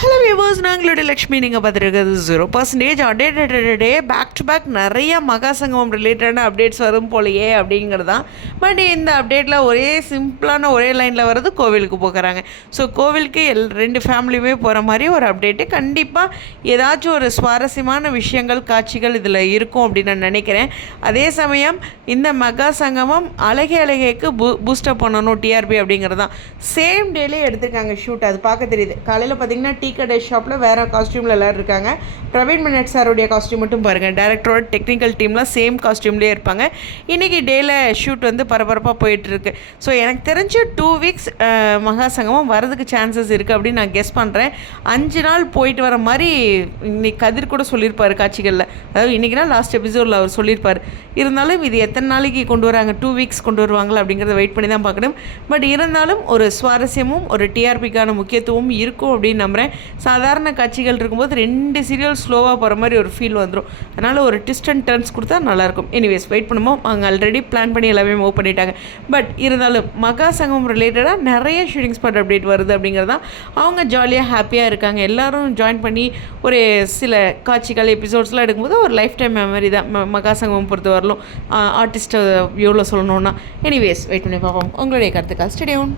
Hello viewers, நாங்களுடைய Lakshmi. நீங்கள் பார்த்துருக்கிறது 0% update back to back நிறைய மகாசங்கமம் ரிலேட்டடான அப்டேட்ஸ் வரும் போலையே அப்படிங்கிறது தான். பட் இந்த அப்டேட்டில் ஒரே சிம்பிளான ஒரே லைனில் வர்றது கோவிலுக்கு போகிறாங்க. ஸோ கோவிலுக்கு ரெண்டு ஃபேமிலியுமே போகிற மாதிரி ஒரு அப்டேட்டு. கண்டிப்பாக ஏதாச்சும் ஒரு சுவாரஸ்யமான விஷயங்கள் காட்சிகள் இதில் இருக்கும் அப்படின்னு நான் நினைக்கிறேன். அதே சமயம் இந்த மகா சங்கமம் அழகேக்கு பூஸ்டப் பண்ணணும் டிஆர்பி அப்படிங்கிறது தான். சேம் டேலே எடுத்திருக்காங்க ஷூட். அது பார்க்க தெரியுது. காலையில் பார்த்தீங்கன்னா டீ கடை ஷாப்பில் வேறு காஸ்ட்யூமில் எல்லோரும் இருக்காங்க. பிரவீன் மினட் சாருடைய காஸ்ட்யூம் மட்டும் பாருங்கள். டேரக்டரோட டெக்னிக்கல் டீம்லாம் சேம் காஸ்ட்யூம்லேயே இருப்பாங்க. இன்றைக்கி டேயில் ஷூட் வந்து பரபரப்பாக போயிட்டுருக்கு. ஸோ எனக்கு தெரிஞ்சு 2 வீக்ஸ் மகாசங்கமம் வரதுக்கு சான்சஸ் இருக்குது அப்படின்னு நான் கெஸ் பண்ணுறேன். 5 நாள் போயிட்டு வர மாதிரி இன்னைக்கு கதிர் கூட சொல்லியிருப்பார் காட்சிகளில். அதாவது இன்றைக்கினா லாஸ்ட் எபிசோடில் அவர் சொல்லியிருப்பார். இருந்தாலும் இது எத்தனை நாளைக்கு கொண்டு வராங்க, 2 வீக்ஸ் கொண்டு வருவாங்களா அப்படிங்கிறத வெயிட் பண்ணி தான் பார்க்கணும். பட் இருந்தாலும் ஒரு சுவாரஸ்யமும் ஒரு டிஆர்பிக்கான முக்கியத்துவமும் இருக்கும் அப்படின்னு நம்புகிறேன். சாதாரண காட்சிகள் இருக்கும்போது 2 சீரியல் ஸ்லோவாக போகிற மாதிரி ஒரு ஃபீல் வந்துடும். அதனால் ஒரு ட்விஸ்ட் அண்ட் டர்ன்ஸ் கொடுத்தா நல்லாயிருக்கும். எனிவேஸ் வெயிட் பண்ணுவோம். அவங்க ஆல்ரெடி பிளான் பண்ணி எல்லாமே மூவ் பண்ணிட்டாங்க. பட் இருந்தாலும் மகா சங்கம் ரிலேட்டடாக நிறைய ஷூட்டிங் ஸ்பாட் அப்டேட் வருது அப்படிங்கிறது தான். அவங்க ஜாலியாக ஹாப்பியாக இருக்காங்க. எல்லோரும் ஜாயின் பண்ணி ஒரு சில காட்சிகள் எபிசோட்ஸ்லாம் எடுக்கும்போது ஒரு லைஃப் டைம் மெமரி தான் மகா சங்கம் பொறுத்த வரலும். ஆர்டிஸ்ட்டை வியூவில் சொல்லணுன்னா எனிவேஸ் வெயிட் பண்ணி பார்ப்போம். உங்களுடைய கருத்துக்கா ஸ்டேடியம்.